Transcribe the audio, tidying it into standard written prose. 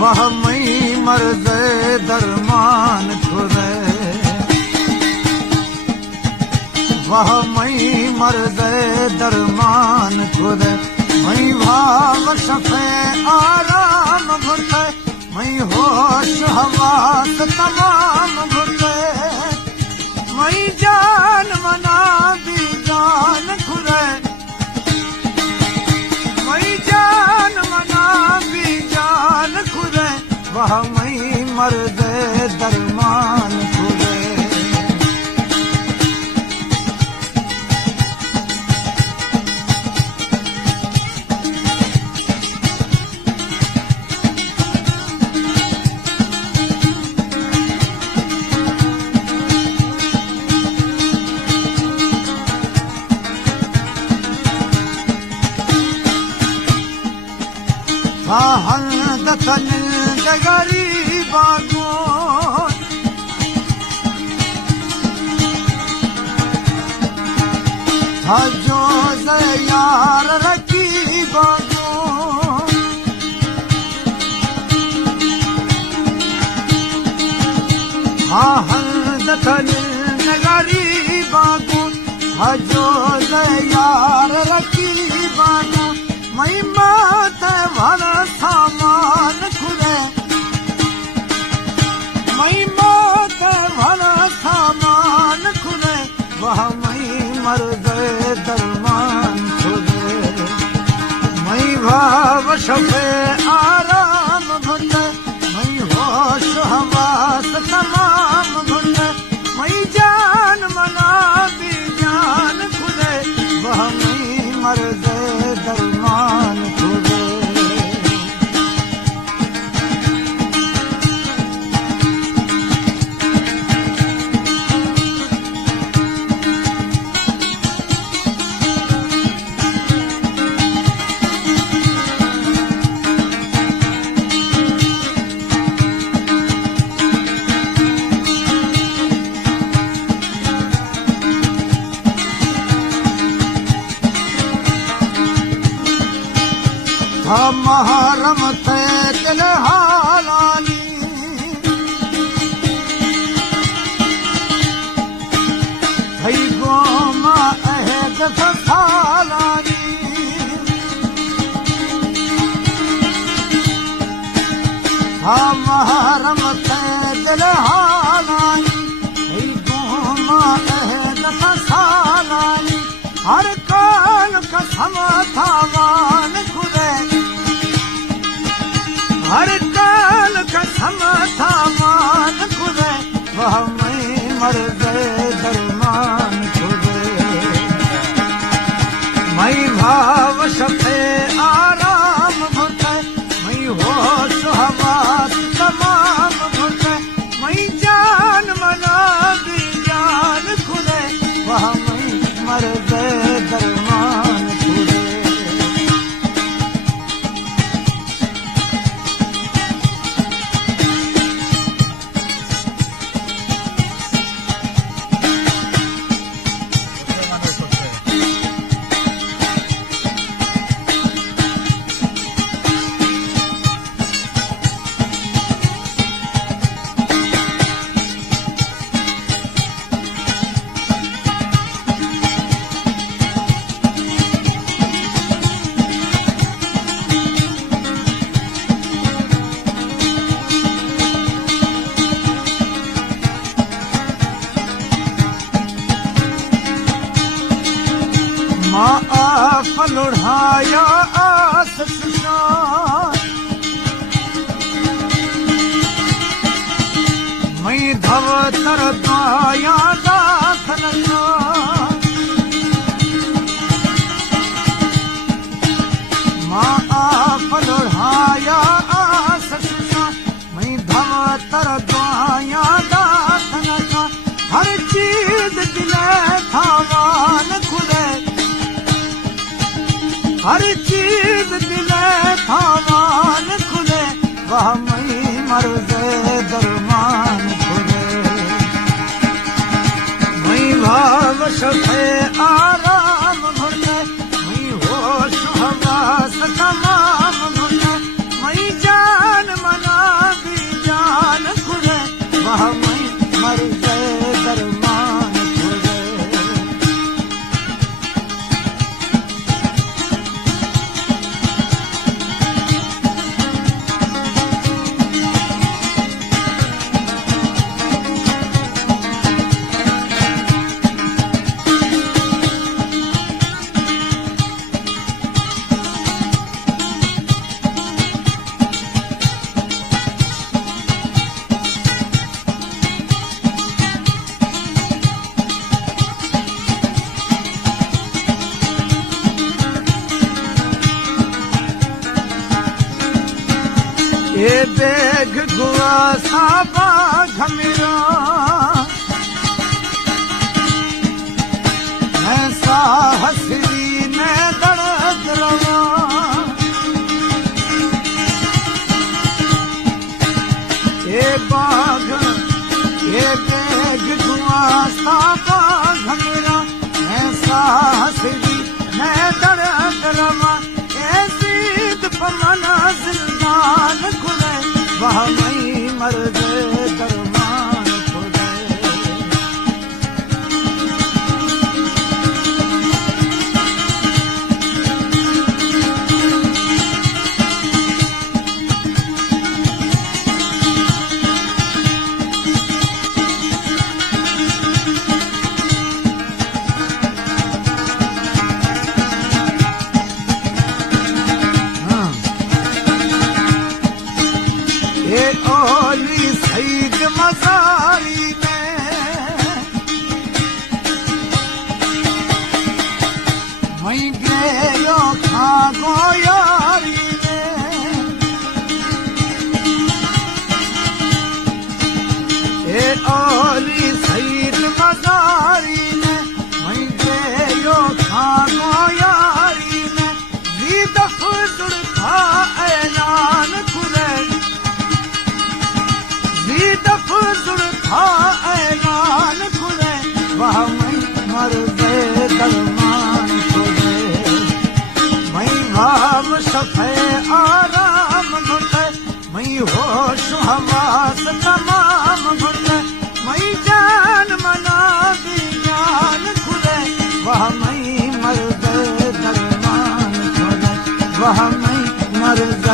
वह मई मर्द दरमान खुदे, वह मई मर्द दरमान खुदे, मई भाव शफे आराम भुते, मई होश हवास तमाम भुते, मई जान मना भी जान खुदे, मई जान मना भी जान खुदे, वह मई मर्द दरमान खुदे। हंदतन गरीबा को जो यार रकीबा को हंदतन गरीबा को जो यार रकीबा को, मई मात भर सामान खुदे, मई मात भर सामान खुदे, वह मई मर्द दरमान खुदे, मई भाव शफे आराम भुते, मई होश हवास तमाम भुते, मई जान मना भी जान खुदे, वह मई मर्द दरमान खुदे। महरम थे दिल हालानी, भई गोमा अहद फसालानी, महरम थे दिल हालानी, भई गोमा अहद फसालानी, हर काल कसम थावान खुदे, हर काल कसम थामान खुदे, वह मई मर्द दरमान खुदे, मई भाव शफे आराम भुते, मई होश हवास तमाम भुते, मई जान मना भी जान खुदे, वह मई मर्द दरमान खुदे। माफ लुढ़ाया आस सुशान, मई धव तर दाया दाखल माफ लुढ़ाया आस सुशान, मई धव तर दाया दाखल, हर चीज दिले थावान खुदे, हर चीज दिले ये बेग गुआ साबा घमेरा मैं साहसरी में दर्द रवा ये बाग ये बेग गुआ साबा घमेरा मैं साहसरी मैं दर्द रवा मना जिंदान खुले वहाँ मई मर्द दरमान खुले ये ओली सईद मज़ारी में मई गयो खागो यारी में ये ओली सईद मज़ारी में मई गयो खागो यारी में जी दफ़्तर था ऐलान खुले दफ़्तर था ऐलान खुले वहाँ मई मर्द दरमान खुले मई भाव सफ़े आराम घुटे मई होश हवास तमाम घुटे मई जान मना विज्ञान खुले वहाँ मई मर्द दरमान खुले वहाँ मई मर्द